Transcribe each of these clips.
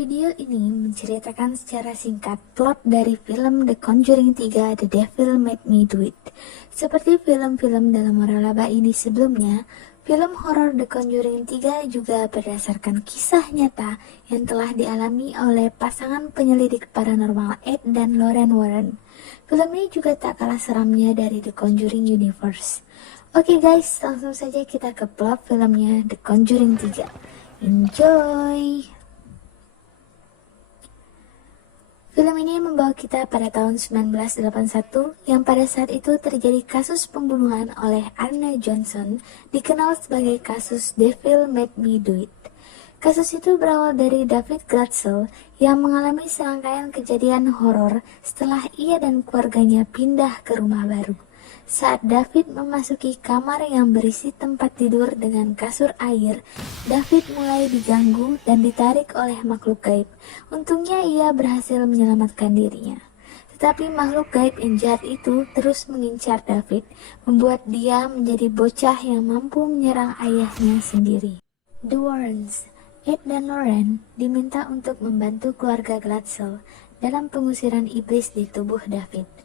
Video ini menceritakan secara singkat plot dari film The Conjuring 3 The Devil Made Me Do It. Seperti film-film dalam waralaba ini sebelumnya, film horor The Conjuring 3 juga berdasarkan kisah nyata yang telah dialami oleh pasangan penyelidik paranormal Ed dan Lorraine Warren. Film ini juga tak kalah seramnya dari The Conjuring Universe. Oke guys, langsung saja kita ke plot filmnya The Conjuring 3. Enjoy! Film ini membawa kita pada tahun 1981 yang pada saat itu terjadi kasus pembunuhan oleh Arne Johnson, dikenal sebagai kasus Devil Made Me Do It. Kasus itu berawal dari David Glatzel yang mengalami serangkaian kejadian horor setelah ia dan keluarganya pindah ke rumah baru. Saat David memasuki kamar yang berisi tempat tidur dengan kasur air, David mulai diganggu dan ditarik oleh makhluk gaib. Untungnya ia berhasil menyelamatkan dirinya. Tetapi makhluk gaib yang jahat itu terus mengincar David, membuat dia menjadi bocah yang mampu menyerang ayahnya sendiri. The Warrens, Ed dan Lorraine, diminta untuk membantu keluarga Glatzel dalam pengusiran iblis di tubuh David.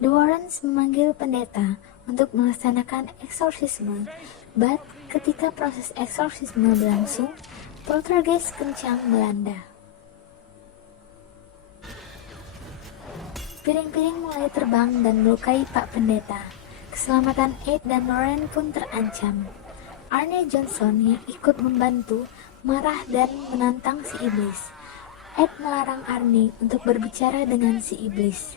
The Warrens memanggil pendeta untuk melaksanakan eksorsisme, but ketika proses eksorsisme berlangsung, poltergeist kencang melanda. Piring-piring mulai terbang dan melukai Pak Pendeta. Keselamatan Ed dan Lorraine pun terancam. Arne Johnson yang ikut membantu marah dan menantang si iblis. Ed melarang Arne untuk berbicara dengan si iblis.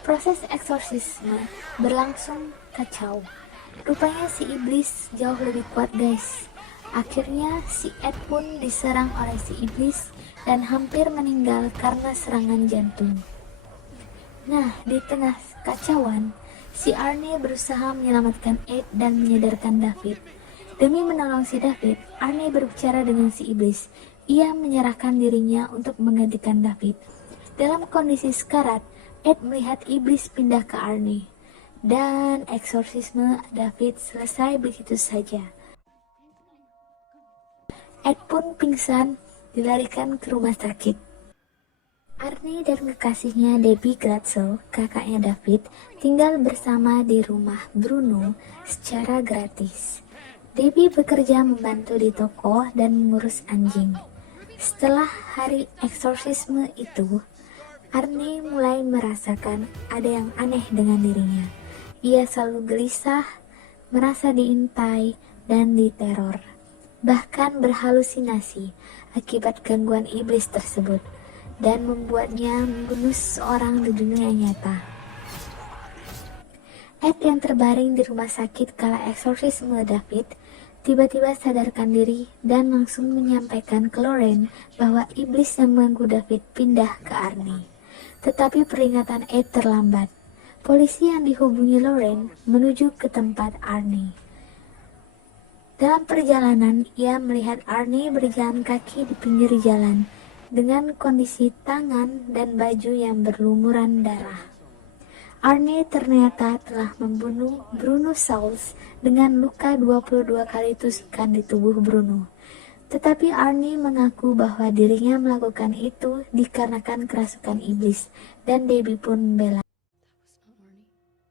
Proses eksorsisme berlangsung kacau. Rupanya si iblis jauh lebih kuat guys. Akhirnya si Ed pun diserang oleh si iblis dan hampir meninggal karena serangan jantung. Nah, di tengah kacauan, si Arne berusaha menyelamatkan Ed dan menyadarkan David. Demi menolong si David, Arne berbicara dengan si iblis. Ia menyerahkan dirinya untuk menggantikan David. Dalam kondisi sekarat, Ed melihat iblis pindah ke Arne, dan eksorsisme David selesai begitu saja. Ed pun pingsan, dilarikan ke rumah sakit. Arne dan kekasihnya Debbie Glatzel, kakaknya David, tinggal bersama di rumah Bruno secara gratis. Debbie bekerja membantu di toko dan mengurus anjing. Setelah hari eksorsisme itu, Arne mulai merasakan ada yang aneh dengan dirinya. Ia selalu gelisah, merasa diintai, dan diteror. Bahkan berhalusinasi akibat gangguan iblis tersebut, dan membuatnya membunuh seorang di dunia nyata. Ed yang terbaring di rumah sakit kala eksorsisme David, tiba-tiba sadarkan diri dan langsung menyampaikan ke Lorraine bahwa iblis yang mengganggu David pindah ke Arne. Tetapi peringatan Ed terlambat. Polisi yang dihubungi Lorraine menuju ke tempat Arne. Dalam perjalanan, ia melihat Arne berjalan kaki di pinggir jalan dengan kondisi tangan dan baju yang berlumuran darah. Arne ternyata telah membunuh Bruno Sauls dengan luka 22 kali tusukan di tubuh Bruno. Tetapi Arne mengaku bahwa dirinya melakukan itu dikarenakan kerasukan iblis, dan Debbie pun membela.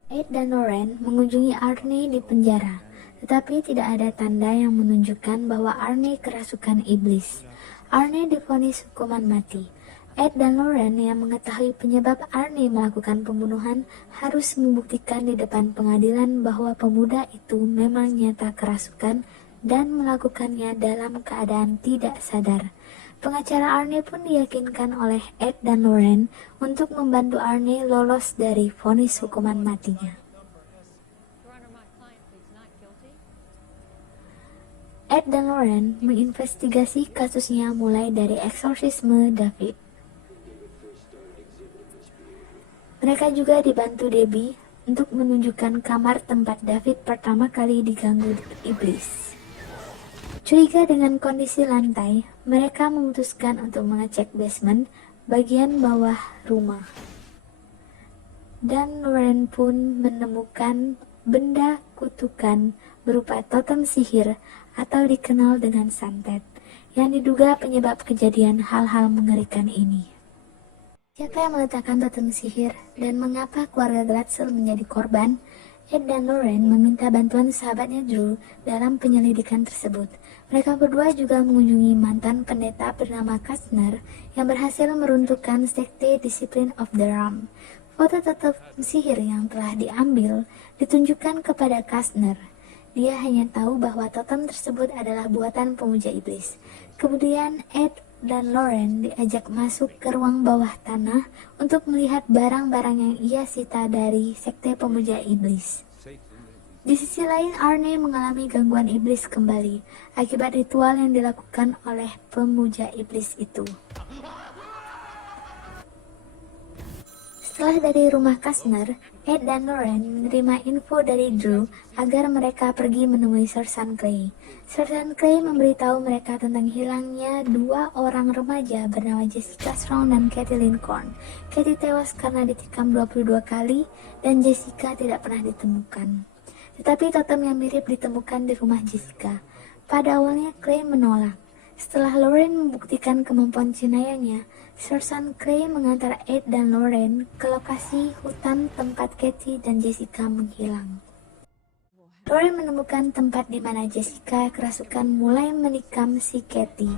Ed dan Lorraine mengunjungi Arne di penjara, tetapi tidak ada tanda yang menunjukkan bahwa Arne kerasukan iblis. Arne divonis hukuman mati. Ed dan Lorraine yang mengetahui penyebab Arne melakukan pembunuhan harus membuktikan di depan pengadilan bahwa pemuda itu memang nyata kerasukan dan melakukannya dalam keadaan tidak sadar. Pengacara Arne pun diyakinkan oleh Ed dan Lorraine untuk membantu Arne lolos dari vonis hukuman matinya. Ed dan Lorraine menginvestigasi kasusnya mulai dari eksorsisme David. Mereka juga dibantu Debbie untuk menunjukkan kamar tempat David pertama kali diganggu iblis. Curiga dengan kondisi lantai, mereka memutuskan untuk mengecek basement bagian bawah rumah. Dan Lorraine pun menemukan benda kutukan berupa totem sihir atau dikenal dengan santet yang diduga penyebab kejadian hal-hal mengerikan ini. Siapa yang meletakkan totem sihir dan mengapa keluarga Glatzel menjadi korban? Ed dan Lauren meminta bantuan sahabatnya Drew dalam penyelidikan tersebut. Mereka berdua juga mengunjungi mantan pendeta bernama Kastner yang berhasil meruntuhkan sekte Discipline of the Ram. Foto totem sihir yang telah diambil ditunjukkan kepada Kastner. Dia hanya tahu bahwa totem tersebut adalah buatan pemuja iblis. Kemudian Ed dan Lauren diajak masuk ke ruang bawah tanah untuk melihat barang-barang yang ia sita dari sekte pemuja iblis. Di sisi lain, Arne mengalami gangguan iblis kembali akibat ritual yang dilakukan oleh pemuja iblis itu. Setelah dari rumah Kastner, Ed dan Lauren menerima info dari Drew agar mereka pergi menemui Susan Clay. Susan Clay memberitahu mereka tentang hilangnya dua orang remaja bernama Jessica Strong dan Katie Lincoln. Katie tewas karena ditikam 22 kali dan Jessica tidak pernah ditemukan. Tetapi totem yang mirip ditemukan di rumah Jessica. Pada awalnya Clay menolak. Setelah Lauren membuktikan kemampuan jenayahnya, Susan Clay mengantar Ed dan Lauren ke lokasi hutan tempat Katie dan Jessica menghilang. Lauren menemukan tempat di mana Jessica kerasukan mulai menikam si Katie.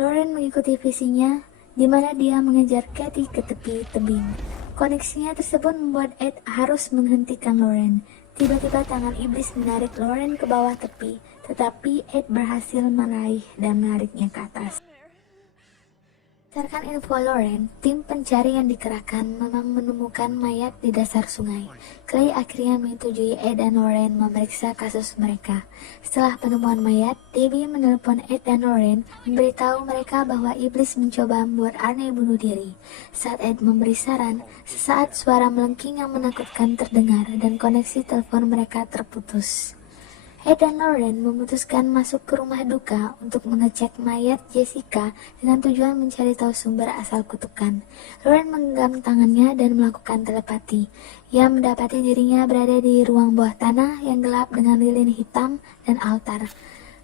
Lauren mengikuti visinya, di mana dia mengejar Katie ke tepi tebing. Koneksinya tersebut membuat Ed harus menghentikan Lauren. Tiba-tiba tangan iblis menarik Lauren ke bawah tepi, tetapi Ed berhasil meraih dan menariknya ke atas. Berdasarkan info Lauren, tim pencari yang dikerahkan memang menemukan mayat di dasar sungai. Clay akhirnya menyetujui Ed dan Lauren memeriksa kasus mereka. Setelah penemuan mayat, Debbie menelpon Ed dan Lauren memberitahu mereka bahwa iblis mencoba membuat Arne bunuh diri. Saat Ed memberi saran, sesaat suara melengking yang menakutkan terdengar dan koneksi telepon mereka terputus. Ed dan Lauren memutuskan masuk ke rumah duka untuk mengecek mayat Jessica dengan tujuan mencari tahu sumber asal kutukan. Lauren menggenggam tangannya dan melakukan telepati. Ia mendapati dirinya berada di ruang bawah tanah yang gelap dengan lilin hitam dan altar.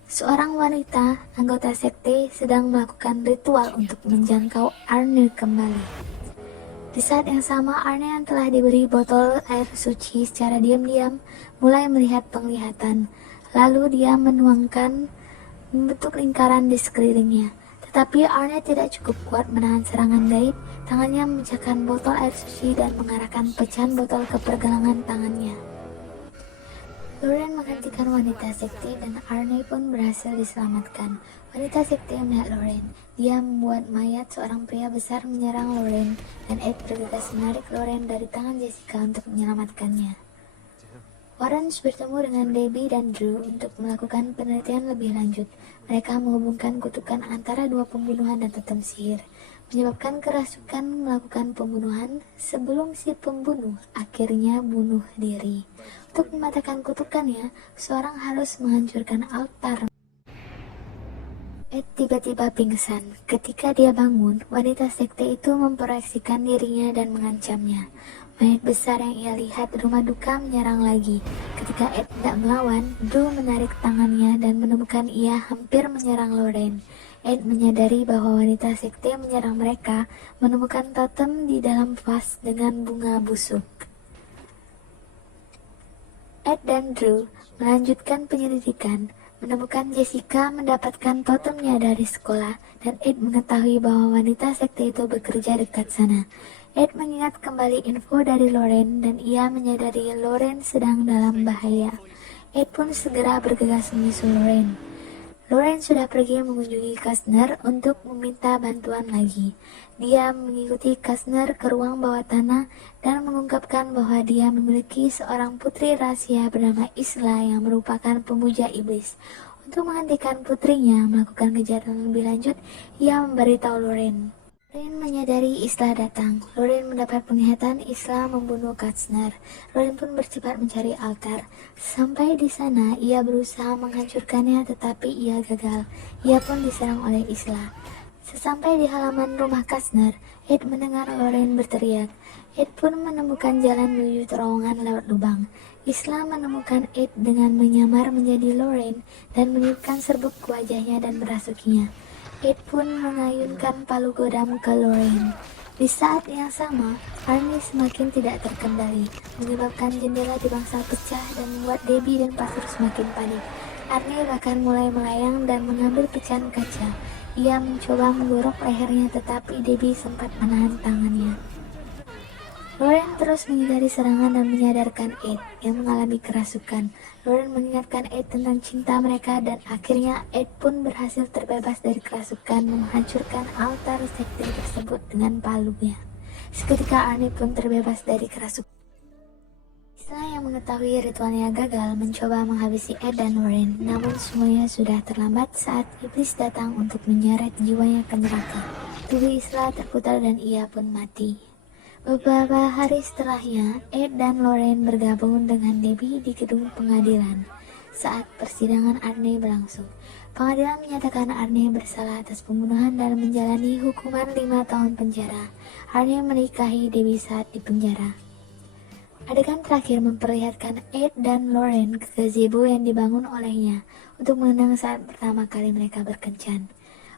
Seorang wanita, anggota sekte, sedang melakukan ritual untuk menjangkau Arne kembali. Di saat yang sama, Arne yang telah diberi botol air suci secara diam-diam mulai melihat penglihatan. Lalu dia menuangkan membentuk lingkaran di sekelilingnya. Tetapi Arne tidak cukup kuat menahan serangan gaib. Tangannya memecahkan botol air suci dan mengarahkan pecahan botol ke pergelangan tangannya. Lauren menghentikan wanita sekte dan Arne pun berhasil diselamatkan. Wanita sekte melihat Lauren. Dia membuat mayat seorang pria besar menyerang Lauren dan Ed bergegas menarik Lauren dari tangan Jessica untuk menyelamatkannya. Orange bertemu dengan Debbie dan Drew untuk melakukan penelitian lebih lanjut. Mereka menghubungkan kutukan antara dua pembunuhan dan totem sihir, menyebabkan kerasukan melakukan pembunuhan sebelum si pembunuh akhirnya bunuh diri. Untuk mematahkan kutukannya, seorang harus menghancurkan altar. Ed tiba-tiba pingsan. Ketika dia bangun, wanita sekte itu memproyeksikan dirinya dan mengancamnya. Mayat besar yang ia lihat di rumah duka menyerang lagi. Ketika Ed tidak melawan, Drew menarik tangannya dan menemukan ia hampir menyerang Lauren. Ed menyadari bahwa wanita sekte menyerang mereka, menemukan totem di dalam vas dengan bunga busuk. Ed dan Drew melanjutkan penyelidikan, menemukan Jessica mendapatkan totemnya dari sekolah, dan Ed mengetahui bahwa wanita sekte itu bekerja dekat sana. Ed mengingat kembali info dari Lauren dan ia menyadari Lauren sedang dalam bahaya. Ed pun segera bergegas menyusul Lauren. Lauren sudah pergi mengunjungi Kastner untuk meminta bantuan lagi. Dia mengikuti Kastner ke ruang bawah tanah dan mengungkapkan bahwa dia memiliki seorang putri rahasia bernama Isla yang merupakan pemuja iblis. Untuk menghentikan putrinya melakukan kejahatan lebih lanjut, ia memberitahu Lauren. Lauren menyadari Isla datang. Lauren mendapat penglihatan Isla membunuh Kastner. Lauren pun bercepat mencari altar. Sampai di sana, ia berusaha menghancurkannya tetapi ia gagal. Ia pun diserang oleh Isla. Sesampai di halaman rumah Kastner, Ed mendengar Lorraine berteriak. Ed pun menemukan jalan menuju terowongan lewat lubang. Isla menemukan Ed dengan menyamar menjadi Lorraine dan meniupkan serbuk ke wajahnya dan merasukinya. Ed pun mengayunkan palu godam ke Lorraine. Di saat yang sama, Arnie semakin tidak terkendali, menyebabkan jendela di bangsal pecah dan membuat Debbie dan Pastor semakin panik. Arnie bahkan mulai melayang dan mengambil pecahan kaca. Ia mencoba menggorok lehernya, tetapi Debbie sempat menahan tangannya. Lorraine terus menghindari serangan dan menyadarkan Ed yang mengalami kerasukan. Lorraine mengingatkan Ed tentang cinta mereka dan akhirnya Ed pun berhasil terbebas dari kerasukan, menghancurkan altar sekte tersebut dengan palunya. Seketika Arnie pun terbebas dari kerasukan. Isla yang mengetahui ritualnya gagal mencoba menghabisi Ed dan Lorraine, namun semuanya sudah terlambat saat iblis datang untuk menyeret jiwanya ke neraka. Tubuh Isla terputar dan ia pun mati. Beberapa hari setelahnya, Ed dan Lorraine bergabung dengan Debbie di gedung pengadilan. Saat persidangan Arnie berlangsung, pengadilan menyatakan Arnie bersalah atas pembunuhan dan menjalani hukuman 5 tahun penjara. Arnie menikahi Debbie saat di penjara. Adegan terakhir memperlihatkan Ed dan Lorraine ke gazebo yang dibangun olehnya untuk mengenang saat pertama kali mereka berkencan.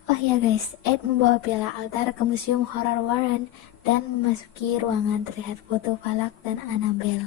Oh ya guys, Ed membawa piala altar ke Museum Horror Warren dan memasuki ruangan terlihat foto Falak dan Annabelle.